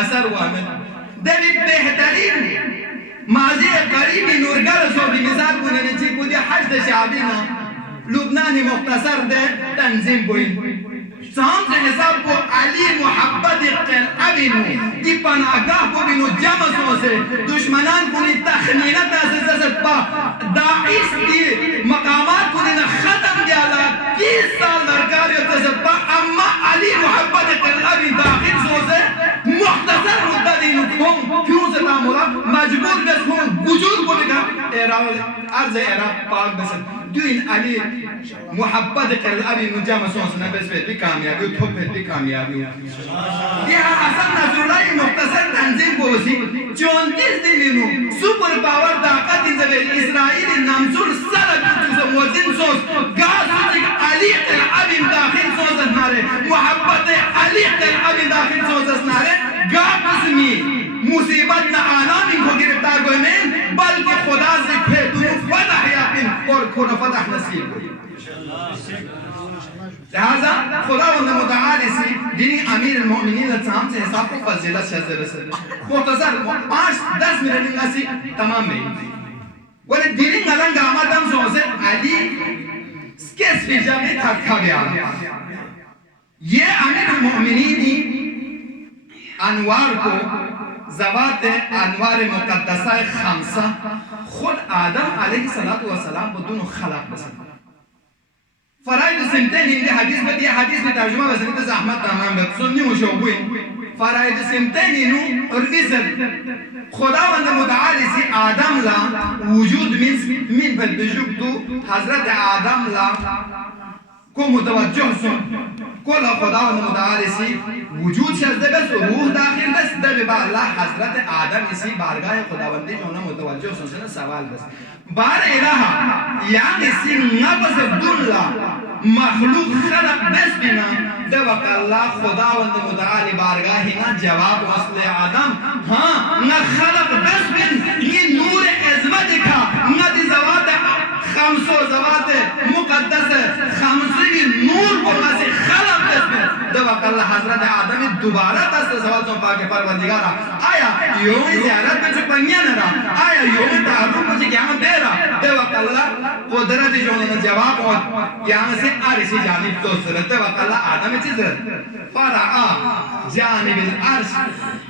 اثر وامن دبی بہترین ماضی قریبی نورگر سو بھی مثال کننے چی کو دی حج دا شعبینا لبنانی مختصر دے تنظیم کوئی سام سے حساب کو علی محبت قلعبینو دی پناگاہ کو بینو جمع سو سے دشمنان کنی تخنینت اساس پا داعیس دی مقامات کنی ختم دیالا 30 سال درکاری اتسد پا اما علی محبت قلعبین داخل سو سے مختصر مدد اینو کیوں سے تامورا مجبور بس ہوں وجود کو بکا عرض عراق پاک بسد جو ان علی محبت قلعبی نجام سونسنا بس پہ بھی کامیابی تو پہ بھی کامیابی یہ حسن نصر اللہ مختصر تنظیم کو اسی 34 دنوں سپر پاور طاقت ان زبیر اسرائیل نمسور سرد جو موزن سوس گاز سوچک علی قلعبی داخل سوسس نارے محبت علی قلعبی داخل سوسس نارے گاز قسمی مصیبت نہ آنام ان کو گرفتار کوئی میں بلکہ خدا سے پھر دنوں فتح یاپن اور خدا فتح نصیب ہوئی لہذا خدا متعالی سے دینی امیر المؤمنین لطام سے حساب کو فضیلت شہزہ رسل مختصر 5-10 منٹ نسی تمام میں ولی دینی نلنگ آمدم سوزے علی کس فیجا میں تھکا گیا یہ امیر المؤمنین انوار کو زوات انوار مقدسہ خمسہ خود آدم علیہ السلام بدون خلق بسن فرائد سمتین ہندی حدیث میں یہ حدیث میں ترجمہ بسن تو زحمت تمام بات سنی مشوبوین فرائد سمتین ہنو ارگزر خدا وند متعالی سی آدم لا وجود من بجوب تو حضرت آدم لا کو متوجہ سن کل خدا و متعالی سی وجود شزدے بس روح داخل دست دے با اللہ حضرت آدم اسی بارگاہ خداوندی جو انہوں متوجہ سن سوال بس بار الہ یعنی اسی نفس دلہ مخلوق خلق بس بنا دے وقت اللہ خداوند متعالی بارگاہ نا جواب وصل آدم ہاں نا خلق بس بن یہ نور عظمت کا نا دی زوات خمسو زوات مقدس خمسی نور کو ناسی خلق بس بن دے وقت اللہ حضرت آدم دوبارہ دست سوال سن پاک پروردگارا آیا یوم زیارت میں چپنیا نرا آیا یوم تعرف مجھے قیامت دے رہا دے وقت اللہ قدرت جو انہوں نے جواب اور قیامت سے عرشی جانب تو سرت دے وقت اللہ آدم چیز فرعا جانب العرش